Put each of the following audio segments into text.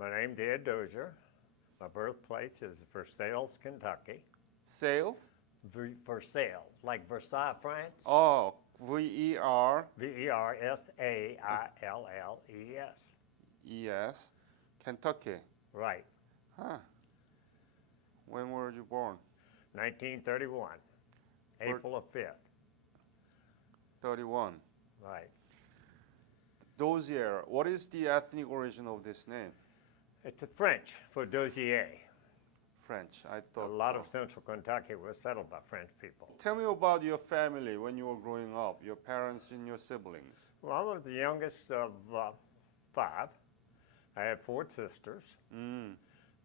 My name's Dozier. My birthplace is Versailles, Kentucky. Sales? Versailles, like Versailles, France. Oh, V-E-R. Versailles. Yes. Kentucky. Right. Huh. When were you born? 1931, April the 5th. 31. Right. Dozier. What is the ethnic origin of this name? It's a French for Dozier. French. I A thought lot so. of central Kentucky was settled by French people. Tell me about your family when you were growing up, your parents and your siblings. Well, I was the youngest of five. I had four sisters. Mm.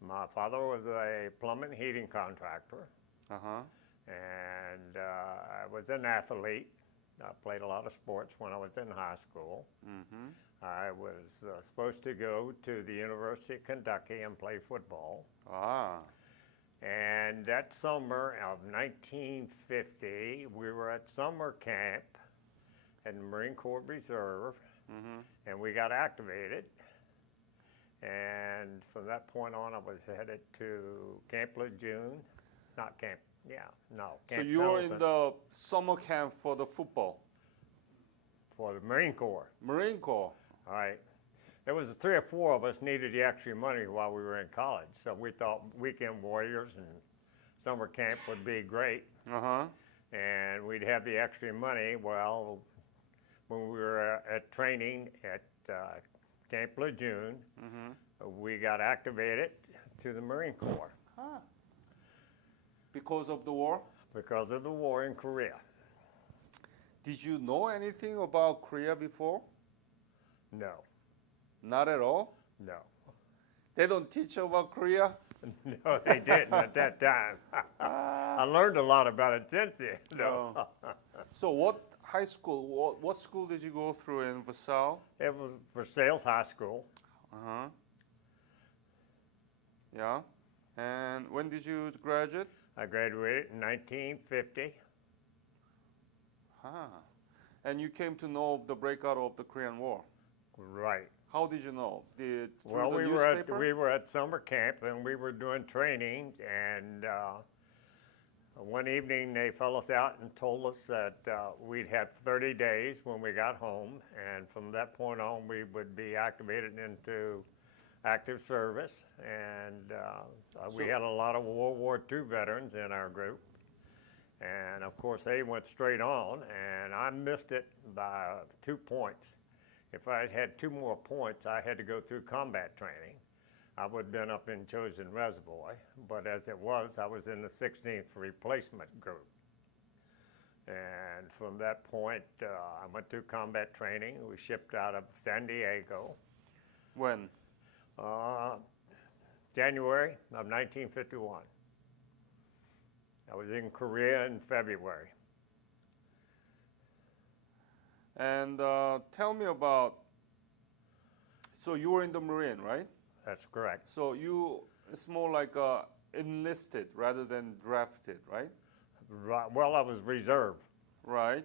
My father was a plumbing and heating contractor, Uh-huh. and I was an athlete. I played a lot of sports when I was in high school. Mm-hmm. I was supposed to go to the University of Kentucky and play football. Ah. And that summer of 1950, we were at summer camp in the Marine Corps Reserve, Mm-hmm. and we got activated. And from that point on, I was headed to Camp Lejeune, not Camp, yeah, no. So Camp you were in Pendleton the summer camp for the football. for the Marine Corps. Marine Corps. All right. There was 3 or 4 of us needed the extra money while we were in college, so we thought weekend warriors and summer camp would be great, Uh-huh. and we'd have the extra money. Well, when we were at training at Camp Lejeune, Mm-hmm. we got activated to the Marine Corps Huh. Because of the war? because of the war in Korea. Did you know anything about Korea before? No, Not at all? no, They don't teach about Korea? no, they didn't at that time. I learned a lot about it since then. No. So what high school, what school did you go through in Versailles? It was Versailles High School. Uh-huh. Yeah. And when did you graduate? I graduated in 1950. Ah. And you came to know the breakout of the Korean War. Right. How did you know? Through Well, the we newspaper? were at summer camp and we were doing training, and one evening they fell us out and told us that we'd have 30 days when we got home, and from that point on we would be activated into active service, and we So- had a lot of World War II veterans in our group, and of course they went straight on, and I missed it by 2 points. If I had had 2 more points, I had to go through combat training. I would have been up in Chosin Reservoir, but as it was, I was in the 16th replacement group. And from that point, I went through combat training. We shipped out of San Diego, When? January of 1951. I was in Korea in February. And tell me about, so you were in the Marine, right? That's correct. So it's more like enlisted rather than drafted, right? Right. Well, I was reserve. Right.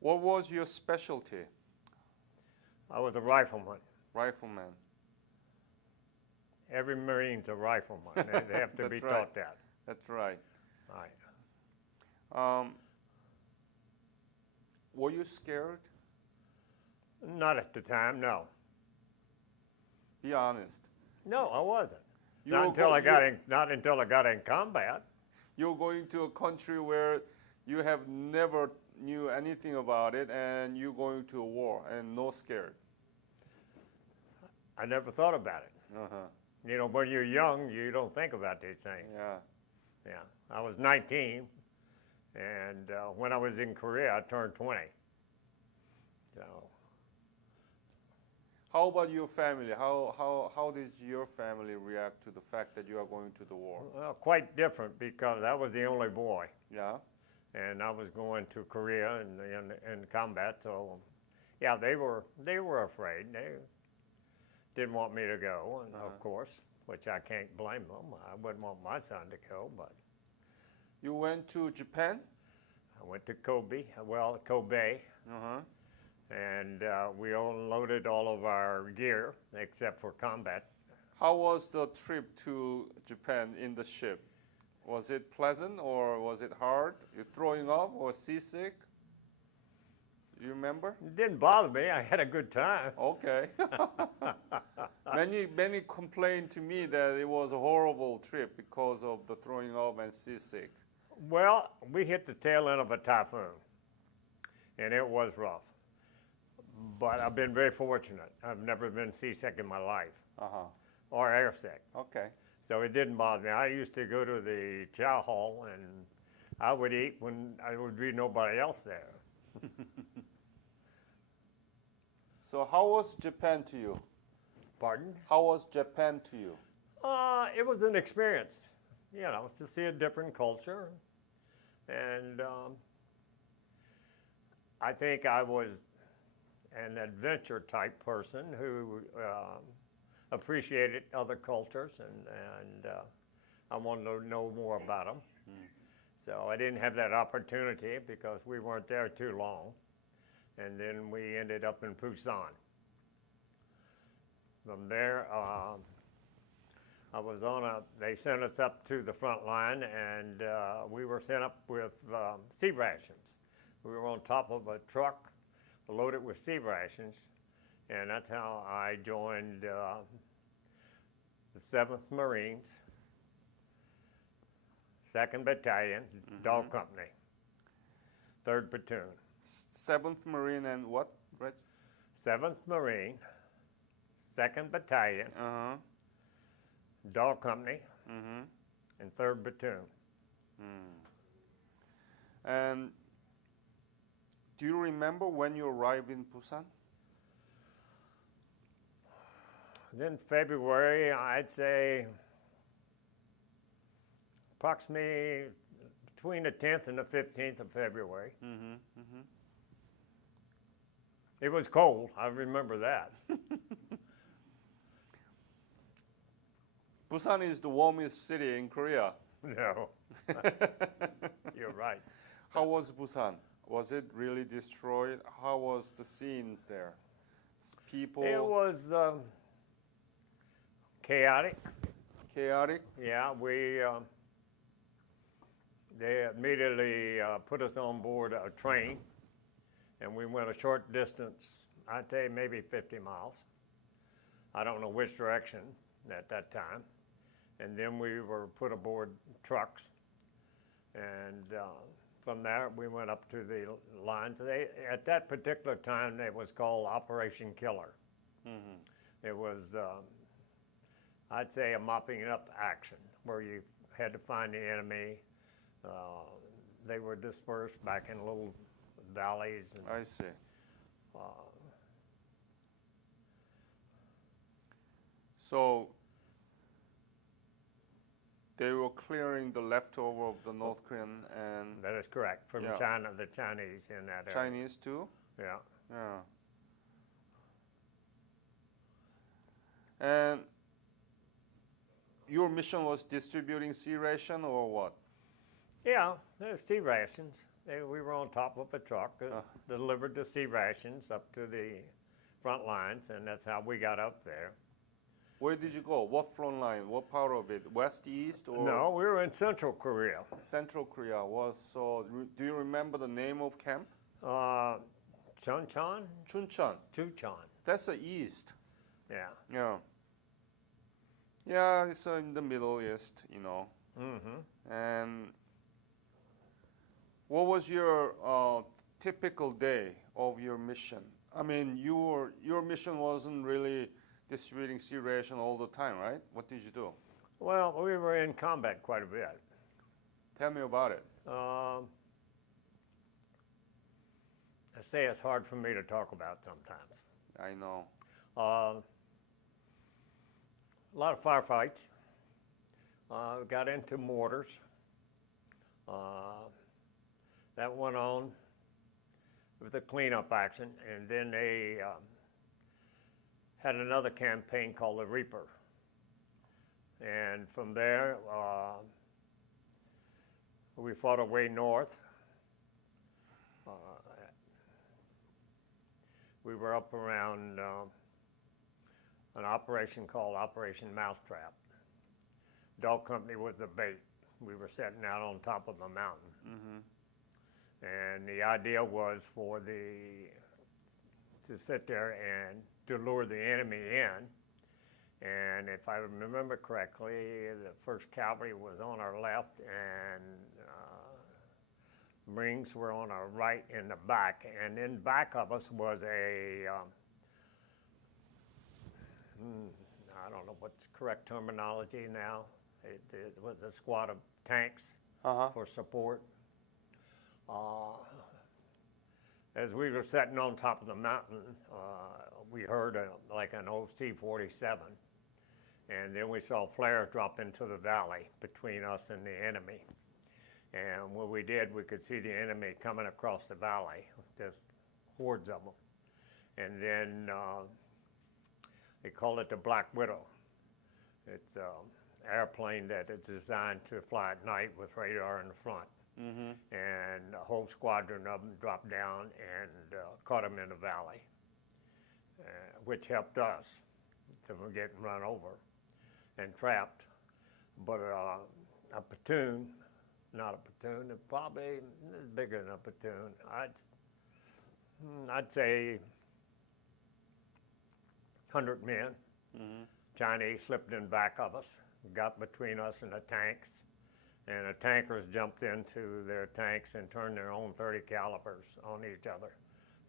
What was your specialty? I was a rifleman. Rifleman. Every Marine's a rifleman. They have to be That's right. taught that. That's right. Right. Were you scared? Not at the time, no. Be honest. No, I wasn't. You Not were until go- I got in. Not until I got in combat. You're going to a country where you have never knew anything about it, and you're going to a war and no scared. I never thought about it. Uh-huh. You know, when you're young, you don't think about these things. Yeah. Yeah. I was 19, and when I was in Korea, I turned 20. So How about your family? How did your family react to the fact that you are going to the war? well, quite different because I was the only boy, Yeah. and I was going to Korea in combat. So, yeah, they were afraid. They didn't want me to go, and of course, which I can't blame them. I wouldn't want my son to go, but You went to Japan? I went to Kobe. Well, Kobe, Uh-huh. and we unloaded all of our gear except for combat. How was the trip to Japan in the ship? Was it pleasant or was it hard? You throwing up or seasick? You remember? It didn't bother me. I had a good time. Okay. Many complained to me that it was a horrible trip because of the throwing up and seasick. Well, we hit the tail end of a typhoon, and it was rough. But I've been very fortunate. I've never been seasick in my life Uh-huh. or airsick. Okay. So it didn't bother me. I used to go to the chow hall, and I would eat when there would be nobody else there. So how was Japan to you? Pardon? How was Japan to you? It was an experience, you know, to see a different culture. And I think I was an adventure type person who appreciated other cultures, and I wanted to know more about them. So I didn't have that opportunity because we weren't there too long. And then we ended up in Busan. From there, they sent us up to the front line, and we were sent up with sea rations. We were on top of a truck loaded with sea rations, and that's how I joined the 7th Marines, 2nd Battalion, Dog Company, 3rd Platoon. 7th Marine and what? Right? 7th Marine, 2nd Battalion, Uh-huh. Dog Company, Mm-hmm. and 3rd Platoon. And do you remember when you arrived in Busan? Then February, I'd say approximately between the 10th and the 15th of February. Mm-hmm. Mm-hmm. It was cold, I remember that. Busan is the warmest city in Korea. No, you're right. How was Busan? Was it really destroyed? How was the scenes there? People It was chaotic. chaotic? Yeah, they immediately put us on board a train, and we went a short distance, I'd say maybe 50 miles. I don't know which direction at that time. And then we were put aboard trucks, and from there we went up to the lines. At that particular time, it was called Operation Killer. Mm-hmm. It was, I'd say, a mopping up action where you had to find the enemy. They were dispersed back in little valleys. And, I see. So they were clearing the leftover of the North Korean and that is correct, from Yeah. China, the Chinese in that area. Chinese too? Yeah. Yeah. And your mission was distributing sea ration or what? Yeah, there's sea rations. We were on top of a truck that delivered the sea rations up to the front lines, and that's how we got up there. Where did you go? What front line? What part of it? West, east, or No, we were in Central Korea. Central Korea? Was so? Do you remember the name of camp? Chuncheon? Chuncheon. Chucheon. That's the east. Yeah. Yeah. Yeah, it's in the Middle East, you know. Mm-hmm. And what was your typical day of your mission? I mean, your mission wasn't really distributing sea ration all the time, right? What did you do? Well, we were in combat quite a bit. Tell me about it. I say it's hard for me to talk about sometimes. I know. A lot of firefights. Got into mortars. That went on with a cleanup action, and then they had another campaign called the Reaper. And from there, we fought our way north. We were up around an operation called Operation Mousetrap. Dog company was the bait. We were sitting out on top of the mountain. And the idea was to sit there and to lure the enemy in. And if I remember correctly, the 1st Cavalry was on our left, and Marines were on our right in the back. And in back of us was I don't know what's the correct terminology now. It was a squad of tanks for support. As we were sitting on top of the mountain, we heard like an old C-47, and then we saw flares drop into the valley between us and the enemy. And when we did, we could see the enemy coming across the valley, just hordes of them. And then they call it the Black Widow. It's an airplane that is designed to fly at night with radar in the front. And a whole squadron of them dropped down and caught them in the valley, which helped us from getting run over and trapped. But a platoon, not a platoon, it probably is bigger than a platoon. I'd say 100 men. Chinese slipped in back of us, got between us and the tanks. And the tankers jumped into their tanks and turned their own .30 calibers on each other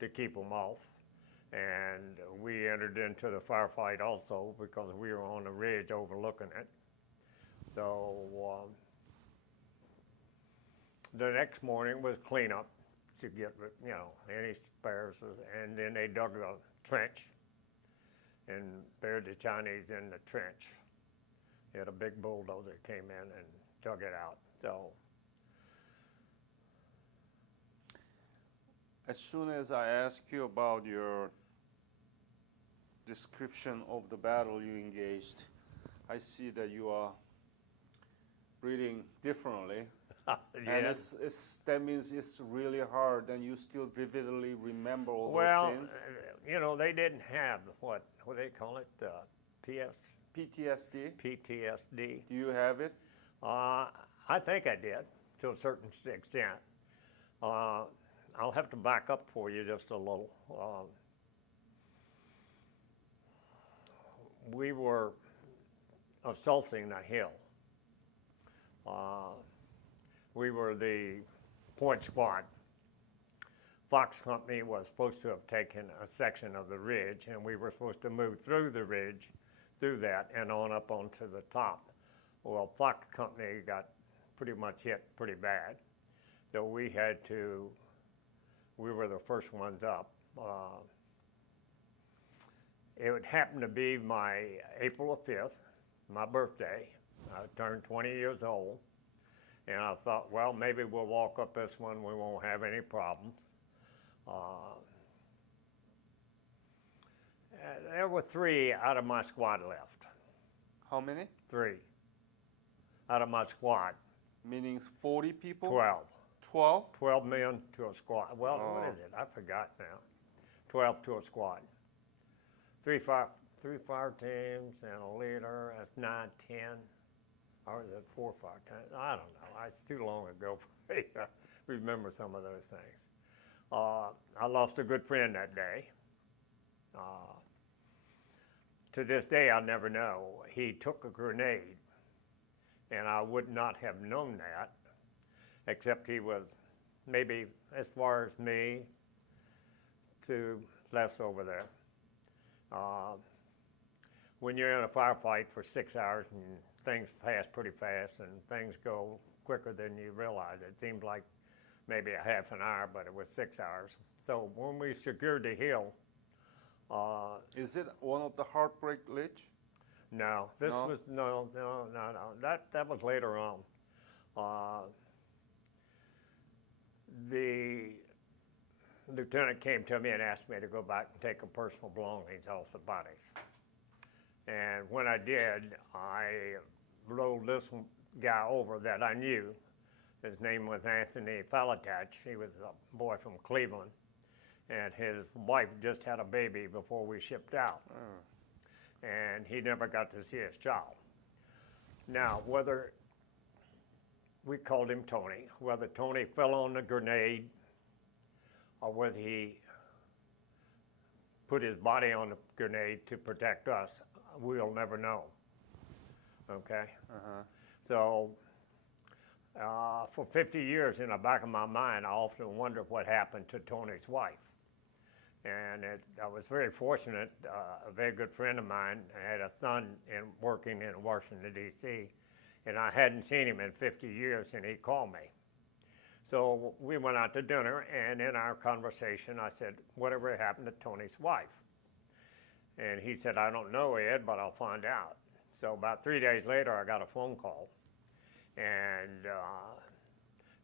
to keep them off. And we entered into the firefight also because we were on the ridge overlooking it. So the next morning was cleanup to get, any spares. And then they dug a trench and buried the Chinese in the trench. They had a big bulldozer that came in and dug it out. So as soon as I ask you about your description of the battle you engaged, I see that you are breathing differently. And that means it's really hard, and you still vividly remember all those things. They didn't have what do they call it? PTSD? PTSD. Do you have it? I think I did, to a certain extent. I'll have to back up for you just a little. We were assaulting a hill. We were the point squad. Fox Company was supposed to have taken a section of the ridge, and we were supposed to move through the ridge, through that, and on up onto the top. Well, Fox Company got pretty much hit pretty bad, so we were the first ones up. It would happen to be my April 5th, my birthday. I turned 20 years old, and I thought, well, maybe we'll walk up this one, we won't have any problems. There were 3 out of my squad left. How many? 3 out of my squad. Meaning 40 people? 12. 12? 12 men to a squad. Well, what is it? I forgot now. 12 to a squad. 3 fire teams and a leader. That's 9, 10. Or is it 4 fire teams? I don't know. It's too long ago for me to remember some of those things. I lost a good friend that day. To this day, I'll never know. He took a grenade, and I would not have known that, except he was maybe as far as me to less over there. When you're in a firefight for 6 hours and things pass pretty fast and things go quicker than you realize, it seemed like maybe a half an hour, but it was 6 hours. So when we secured the hill, is it one of the Heartbreak Ridge? No, this was no. That was later on. The lieutenant came to me and asked me to go back and take the personal belongings off the bodies. And when I did, I rolled this guy over that I knew. His name was Anthony Falatach. He was a boy from Cleveland. and his wife just had a baby before we shipped out. And he never got to see his child. Now, whether we called him Tony, whether Tony fell on the grenade or whether he put his body on the grenade to protect us, we'll never know. Okay? So, for 50 years in the back of my mind, I often wondered what happened to Tony's wife. And I was very fortunate. A very good friend of mine had a son working in Washington, D.C., and I hadn't seen him in 50 years, and he called me. So we went out to dinner, and in our conversation, I said, whatever happened to Tony's wife? And he said, I don't know, Ed, but I'll find out. So about 3 days later, I got a phone call, and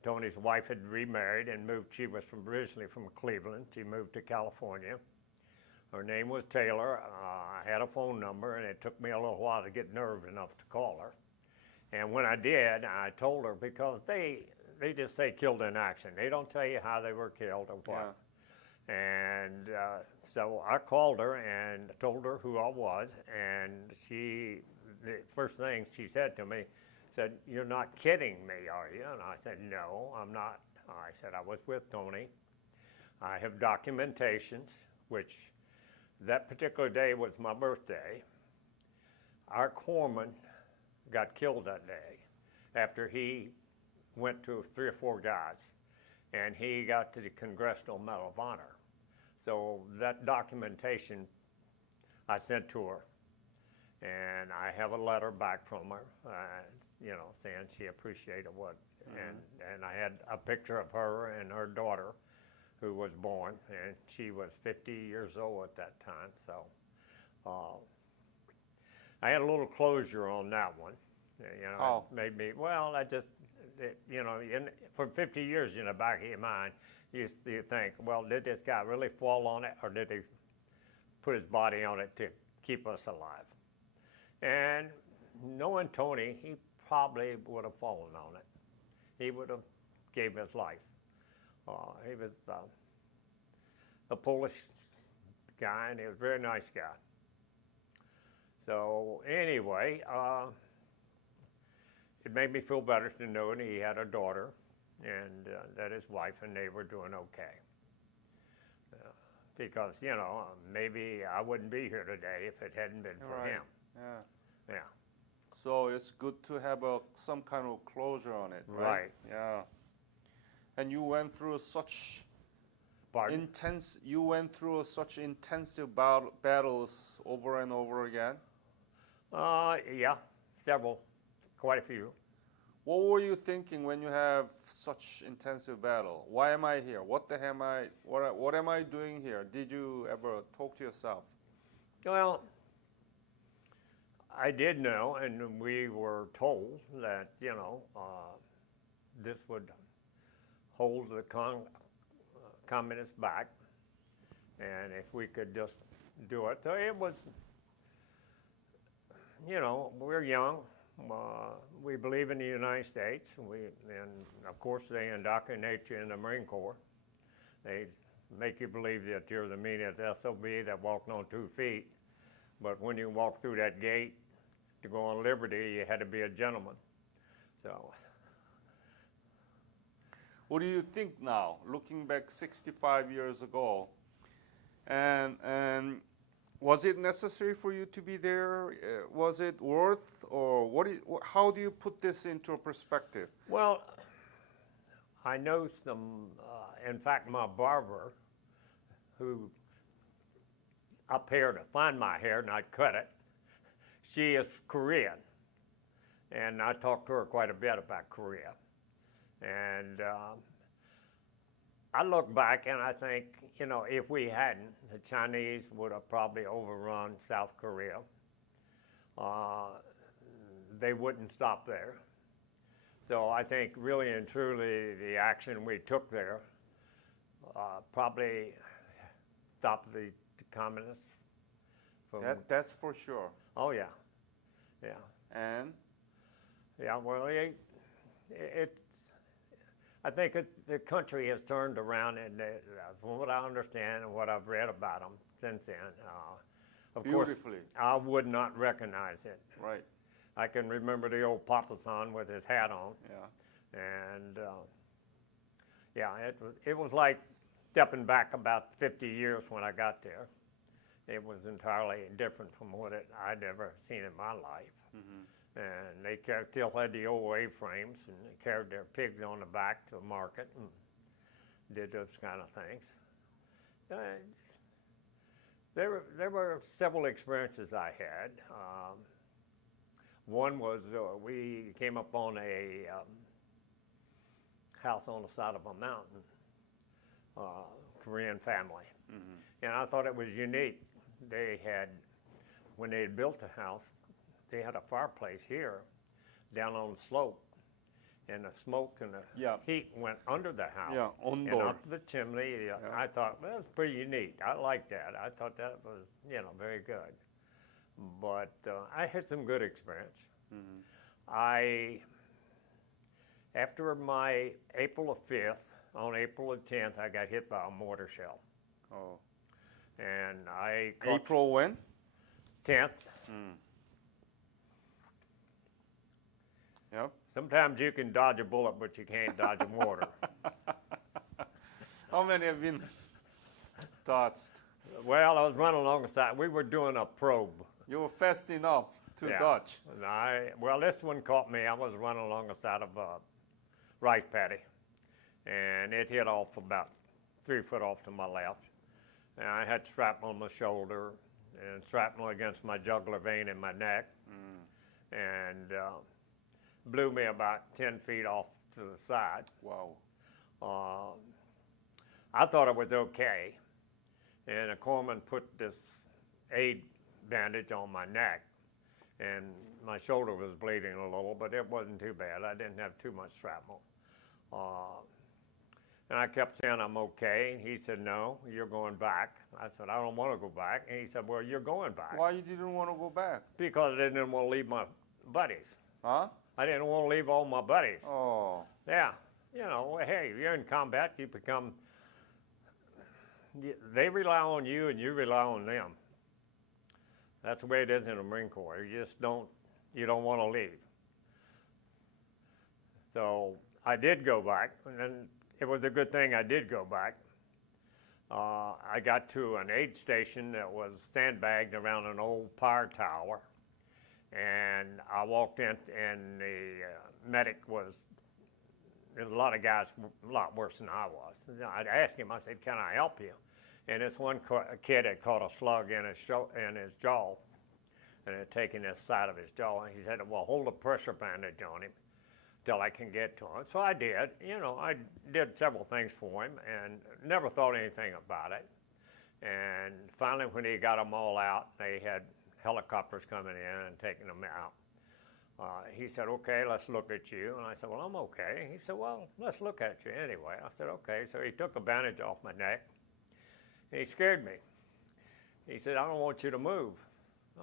Tony's wife had remarried and moved. She was originally from Cleveland. She moved to California. Her name was Taylor. I had a phone number, and it took me a little while to get nerve enough to call her. And when I did, I told her, because they just say killed in action. They don't tell you how they were killed or what. Yeah. And so I called her and told her who I was, and the first thing she said to me, said, you're not kidding me, are you? And I said, no, I'm not. I said, I was with Tony. I have documentations, which that particular day was my birthday. Our corpsman got killed that day after he went to 3 or 4 guys, and he got to the Congressional Medal of Honor. So that documentation I sent to her, and I have a letter back from her, saying she appreciated what, and I had a picture of her and her daughter, who was born, and she was 50 years old at that time. So I had a little closure on that one. It made me, well, for 50 years in the back of your mind, you think, well, did this guy really fall on it, or did he put his body on it to keep us alive? And knowing Tony, he probably would have fallen on it. He would have gave his life. He was a Polish guy, and he was a very nice guy. So anyway, it made me feel better to know that he had a daughter, and that his wife and they were doing okay. Because, maybe I wouldn't be here today if it hadn't been for him. Yeah. So it's good to have some kind of closure on it, right? Right. Yeah. And you went through such Pardon? intensive battles over and over again? Yeah, several, quite a few. What were you thinking when you have such intensive battle? Why am I here? What am I doing here? Did you ever talk to yourself? Well, I did know, and we were told that, this would hold the communists back, and if we could just do it. So it was, we're young. We believe in the United States, and of course they indoctrinate you in the Marine Corps. They make you believe that you're the meanest SOB that walked on 2 feet, but when you walk through that gate to go on liberty, you had to be a gentleman. So. What do you think now, looking back 65 years ago, and was it necessary for you to be there? Was it worth, or how do you put this into perspective? Well, I know some, in fact, my barber, who up here to find my hair and I'd cut it, she is Korean. And I talked to her quite a bit about Korea. And I look back and I think, if we hadn't, the Chinese would have probably overrun South Korea. They wouldn't stop there. So I think really and truly the action we took there probably stopped the communists. That's for sure. Oh, yeah. Yeah. And? Yeah, well, I think the country has turned around, and from what I understand and what I've read about them since then, of course, Beautifully. I would not recognize it. Right. I can remember the old Papa San with his hat on, Yeah. and yeah, it was like stepping back about 50 years when I got there. It was entirely different from what I'd ever seen in my life. Mm-hmm. And they still had the old A-frames, and they carried their pigs on the back to market and did those kind of things. There were several experiences I had. One was we came up on a house on the side of a mountain, Korean family. Mm-hmm. And I thought it was unique. They had, when they had built the house, they had a fireplace here down on the slope, and the smoke and the heat went under the house and up the chimney. I thought, well, it's pretty neat. I liked that. I thought that was, very good. But I had some good experience. Mm-hmm. After my April the 5th, on April the 10th, I got hit by a mortar shell. Oh. And I April when? 10th. Mm. Yep. Sometimes you can dodge a bullet, but you can't dodge a mortar. How many have been dodged? Well, I was running alongside. We were doing a probe. You were fast enough to dodge. Well, this one caught me. I was running alongside of a rice paddy, and it hit off about 3 foot off to my left. And I had shrapnel on my shoulder and shrapnel against my jugular vein in my neck, and blew me about 10 feet off to the side. Wow. I thought it was okay, and a corpsman put this aid bandage on my neck, and my shoulder was bleeding a little, but it wasn't too bad. I didn't have too much shrapnel. And I kept saying, I'm okay. He said, no, you're going back. I said, I don't want to go back. And he said, well, you're going back. Why you didn't want to go back? Because I didn't want to leave my buddies. Huh? I didn't want to leave all my buddies. Oh. Yeah. Hey, you're in combat, you become, they rely on you and you rely on them. That's the way it is in the Marine Corps. You don't want to leave. So I did go back, and it was a good thing I did go back. I got to an aid station that was sandbagged around an old power tower, and I walked in, and the medic there's a lot of guys a lot worse than I was. I asked him, I said, can I help you? And this one kid had caught a slug in his jaw, and had taken this side of his jaw, and he said, well, hold a pressure bandage on him till I can get to him. So I did. I did several things for him and never thought anything about it. And finally, when he got them all out, they had helicopters coming in and taking them out. He said, okay, let's look at you. And I said, well, I'm okay. He said, well, let's look at you anyway. I said, okay. So he took a bandage off my neck, and he scared me. He said, I don't want you to move.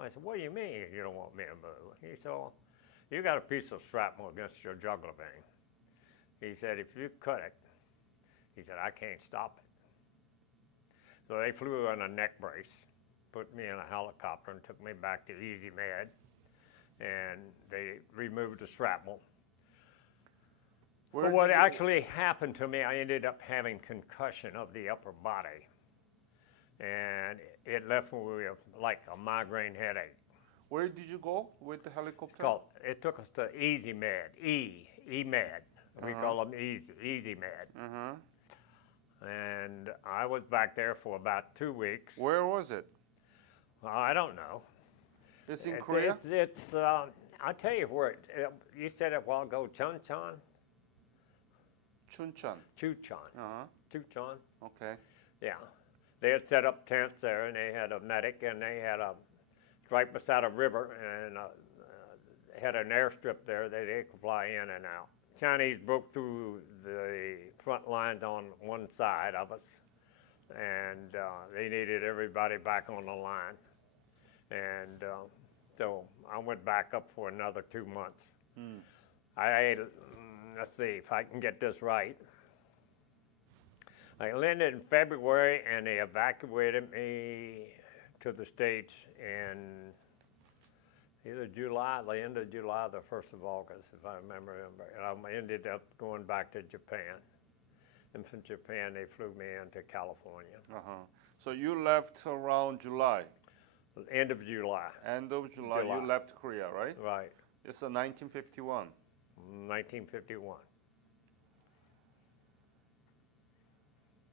I said, what do you mean you don't want me to move? He said, well, you got a piece of shrapnel against your jugular vein. He said, if you cut it, he said, I can't stop it. So they flew in a neck brace, put me in a helicopter, and took me back to Easy Med, and they removed the shrapnel. But what actually happened to me, I ended up having concussion of the upper body, and it left me with like a migraine headache. Where did you go with the helicopter? It took us to Easy Med, E-Med. We call them Easy Med. And I was back there for about 2 weeks. Where was it? I don't know. It's in Korea? I'll tell you where you said it a while ago, Chuncheon? Chuncheon. Chucheon. Chucheon. Okay. Yeah. They had set up tents there, and they had a medic, and they had right beside a river, and had an airstrip there that they could fly in and out. Chinese broke through the front lines on one side of us, and they needed everybody back on the line. And so I went back up for another 2 months. let's see if I can get this right. I landed in February, and they evacuated me to the States in either July, the end of July, the 1st of August, if I remember. And I ended up going back to Japan. And from Japan, they flew me into California. So you left around July? End of July. End of July. You left Korea, right? Right. It's 1951. 1951.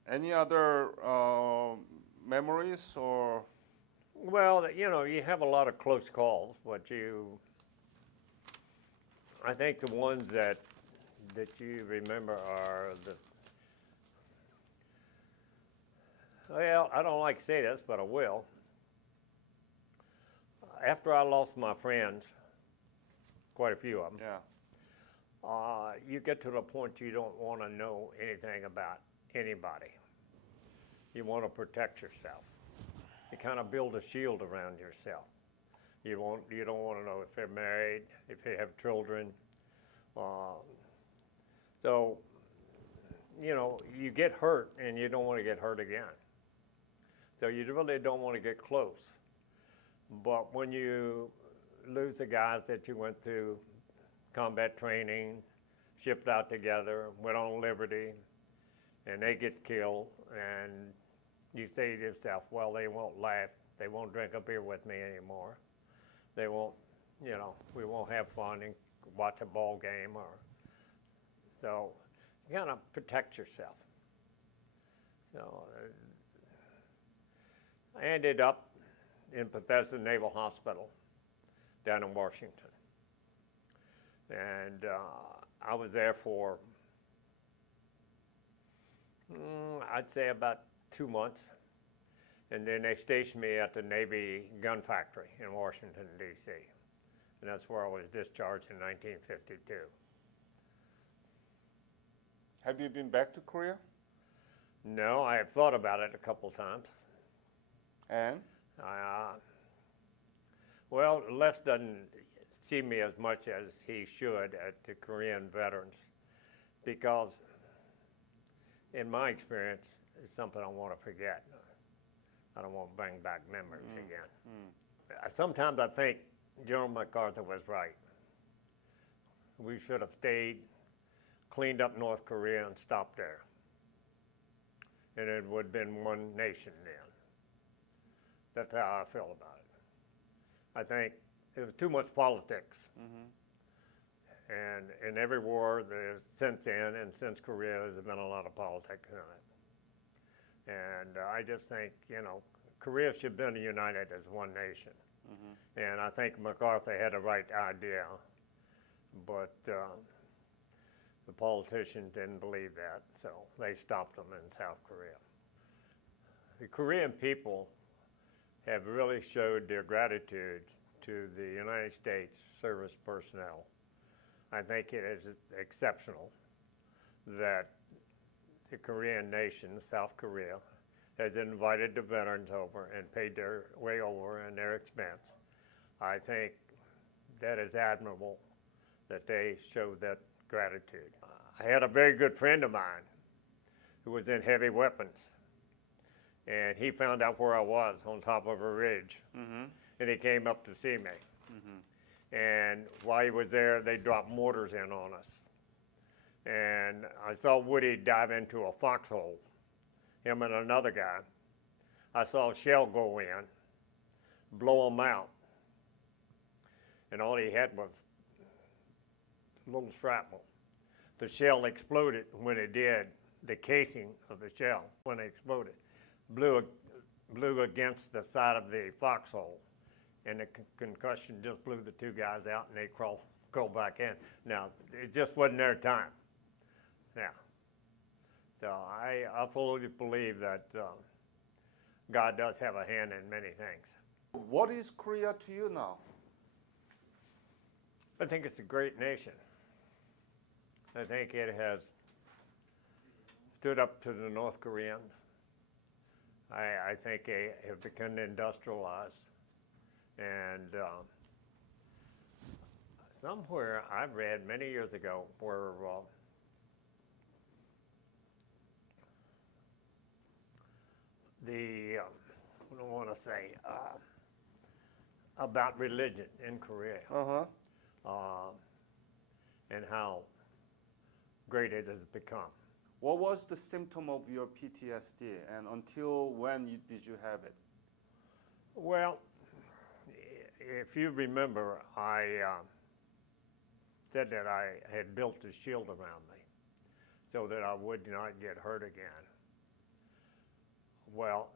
Any other memories or? Well, you know, you have a lot of close calls, but I think the ones that you remember are well, I don't like to say this, but I will. After I lost my friends, quite a few of them, you get to the point you don't want to know anything about anybody. You want to protect yourself. You kind of build a shield around yourself. You don't want to know if they're married, if they have children. So, you know, you get hurt and you don't want to get hurt again. So you really don't want to get close. But when you lose the guys that you went through combat training, shipped out together, went on liberty, and they get killed, and you say to yourself, well, they won't laugh, they won't drink a beer with me anymore. They won't, you know, we won't have fun and watch a ball game. So you gotta protect yourself. So I ended up in Bethesda Naval Hospital down in Washington. And I was there for, I'd say about 2 months. And then they stationed me at the Navy gun factory in Washington, D.C. And that's where I was discharged in 1952. Have you been back to Korea? No, I have thought about it a couple times. And? Well, Les doesn't see me as much as he should at the Korean veterans, because in my experience, it's something I want to forget. I don't want to bring back memories again. Sometimes I think General MacArthur was right. We should have stayed, cleaned up North Korea, and stopped there. And it would have been one nation then. That's how I feel about it. I think there was too much politics. And in every war since then and since Korea, there's been a lot of politics in it. And I just think, you know, Korea should have been united as one nation. And I think MacArthur had the right idea, but the politicians didn't believe that, so they stopped them in South Korea. The Korean people have really showed their gratitude to the United States service personnel. I think it is exceptional that the Korean nation, South Korea, has invited the veterans over and paid their way over and their expense. I think that is admirable that they showed that gratitude. I had a very good friend of mine who was in heavy weapons, and he found out where I was on top of a ridge, and he came up to see me. And while he was there, they dropped mortars in on us. And I saw Woody dive into a foxhole, him and another guy. I saw a shell go in, blow him out. And all he had was a little shrapnel. The shell exploded when it did. The casing of the shell, when it exploded, blew against the side of the foxhole. And the concussion just blew the two guys out, and they crawled back in. Now, it just wasn't their time. Yeah. So I fully believe that God does have a hand in many things. What is Korea to you now? I think it's a great nation. I think it has stood up to the North Koreans. I think they have become industrialized. And somewhere I've read many years ago where the, what do I want to say, about religion in Korea, and how great it has become. What was the symptom of your PTSD, and until when did you have it? Well, if you remember, I said that I had built a shield around me so that I would not get hurt again. Well,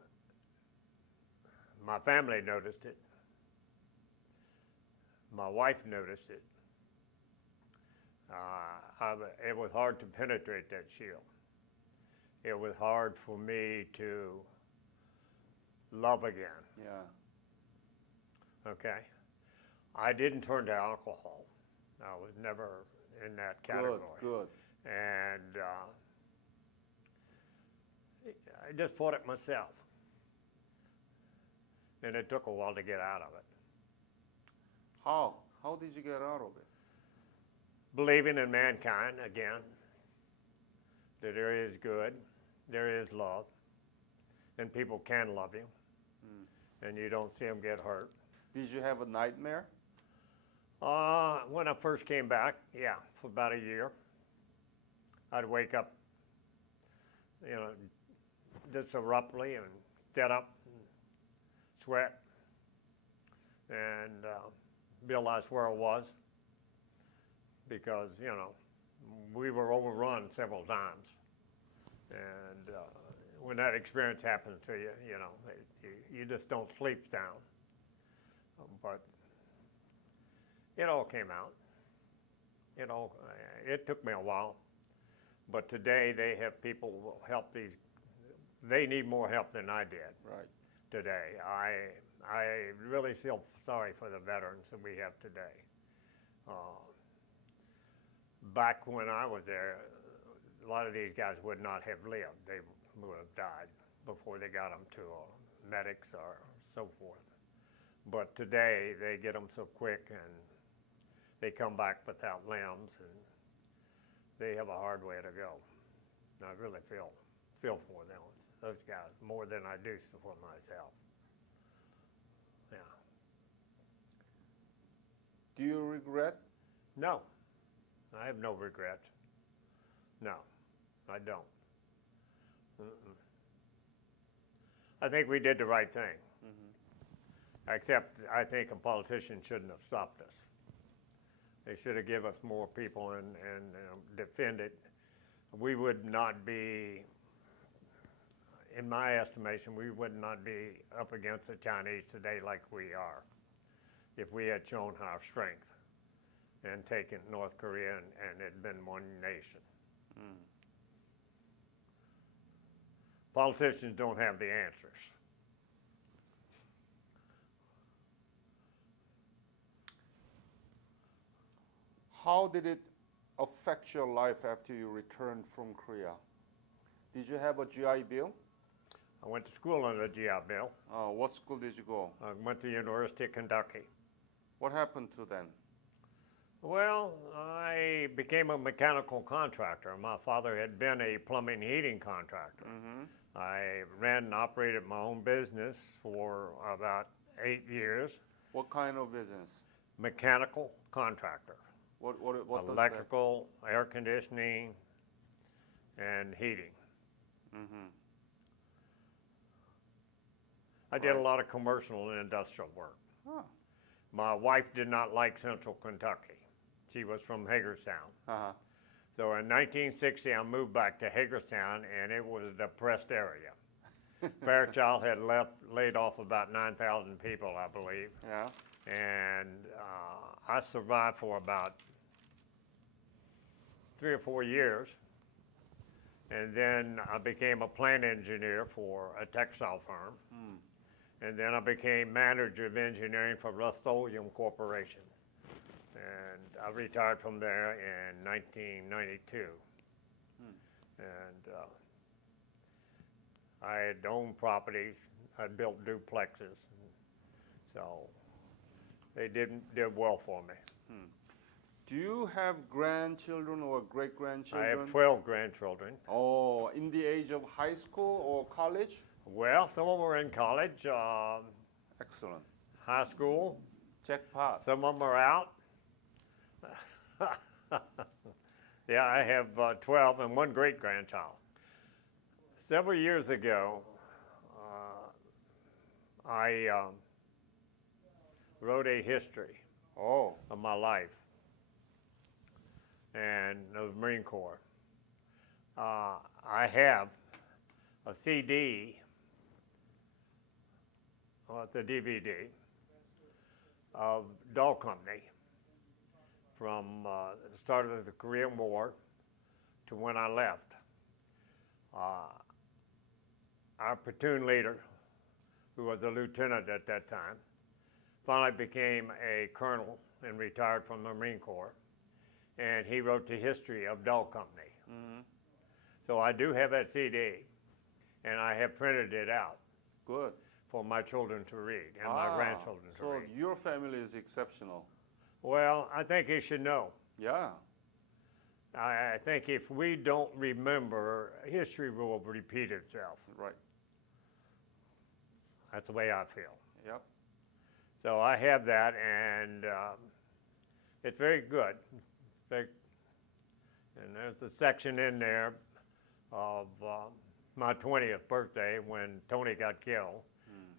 my family noticed it. My wife noticed it. It was hard to penetrate that shield. It was hard for me to love again. Yeah. Okay. I didn't turn to alcohol. I was never in that category. Good. And I just fought it myself. And it took a while to get out of it. How? How did you get out of it? Believing in mankind again, that there is good, there is love, and people can love you, and you don't see them get hurt. Did you have a nightmare? When I first came back, yeah, for about a year, I'd wake up, just abruptly and get up, and sweat, and realize where I was, because, we were overrun several times. And when that experience happens to you, you just don't sleep sound. But it all came out. It took me a while. But today they have people who will help these. They need more help than I did. Right. Today, I really feel sorry for the veterans that we have today. Back when I was there, a lot of these guys would not have lived. They would have died before they got them to medics or so forth. But today, they get them so quick, and they come back without limbs, and they have a hard way to go. And I really feel for them, those guys, more than I do for myself. Yeah. Do you regret? No, I have no regrets. No, I don't. I think we did the right thing. Except I think a politician shouldn't have stopped us. They should have given us more people and defend it. We would not be, in my estimation, we would not be up against the Chinese today like we are if we had shown our strength and taken North Korea and it had been one nation. Politicians don't have the answers. How did it affect your life after you returned from Korea? Did you have a GI Bill? I went to school under the GI Bill. What school did you go? I went to University of Kentucky. What happened to then? Well, I became a mechanical contractor. My father had been a plumbing heating contractor. I ran and operated my own business for about 8 years. What kind of business? Mechanical contractor. What does that? Electrical, air conditioning, and heating. I did a lot of commercial and industrial work. My wife did not like Central Kentucky. She was from Hagerstown. So in 1960, I moved back to Hagerstown, and it was a depressed area. Fairchild had laid off about 9,000 people, I believe. Yeah. And I survived for about 3 or 4 years. And then I became a plant engineer for a textile firm. And then I became manager of engineering for Rust-Oleum Corporation. And I retired from there in 1992. And I had owned properties. I built duplexes. So they did well for me. Do you have grandchildren or great-grandchildren? I have 12 grandchildren. Oh, in the age of high school or college? Well, some of them are in college, Excellent. high school. Jackpot. Some of them are out. Yeah, I have 12 and one great-grandchild. Several years ago, I wrote a history Oh, of my life and of the Marine Corps. I have a CD, well, it's a DVD, of Dog Company from the start of the Korean War to when I left. Our platoon leader, who was a lieutenant at that time, finally became a colonel and retired from the Marine Corps, and he wrote the history of Dog Company. mm-hmm. So I do have that CD, and I have printed it out Good. for my children to read and my grandchildren to so read. your family is exceptional. Well, I think you should know. Yeah. I think if we don't remember, history will repeat itself. Right. That's the way I feel. Yep. So I have that, and it's very good. And there's a section in there of my 20th birthday when Tony got killed,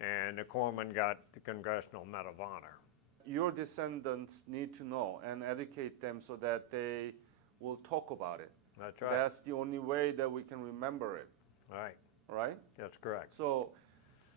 and the corpsman got the Congressional Medal of Honor. Your descendants need to know and educate them so that they will talk about it. That's right. That's the only way that we can remember it, Right. right? That's correct. So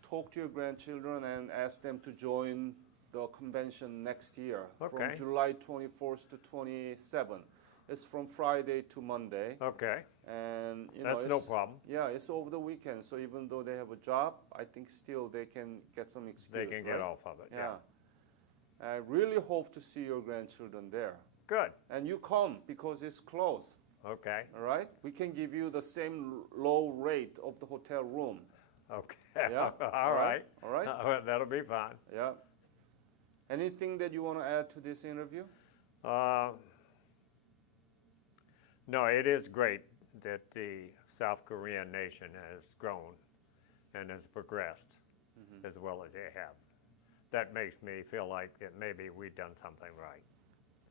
talk to your grandchildren and ask them to join the convention next year from Okay. July 24th to 27th. It's from Friday to Monday, Okay. and That's no problem. Yeah, it's over the weekend, so even though they have a job, I think still they can get some excuse. They can get right? off of it. Yeah. I really hope to see your grandchildren there. Good. And you come because it's close, Okay. all right? We can give you the same low rate of the hotel room. Okay. Yeah. All right. All right. That'll be fine. Yeah. Anything that you want to add to this interview? No, it is great that the South Korean nation has grown and has progressed as well as they have. That makes me feel like that maybe we've done something right.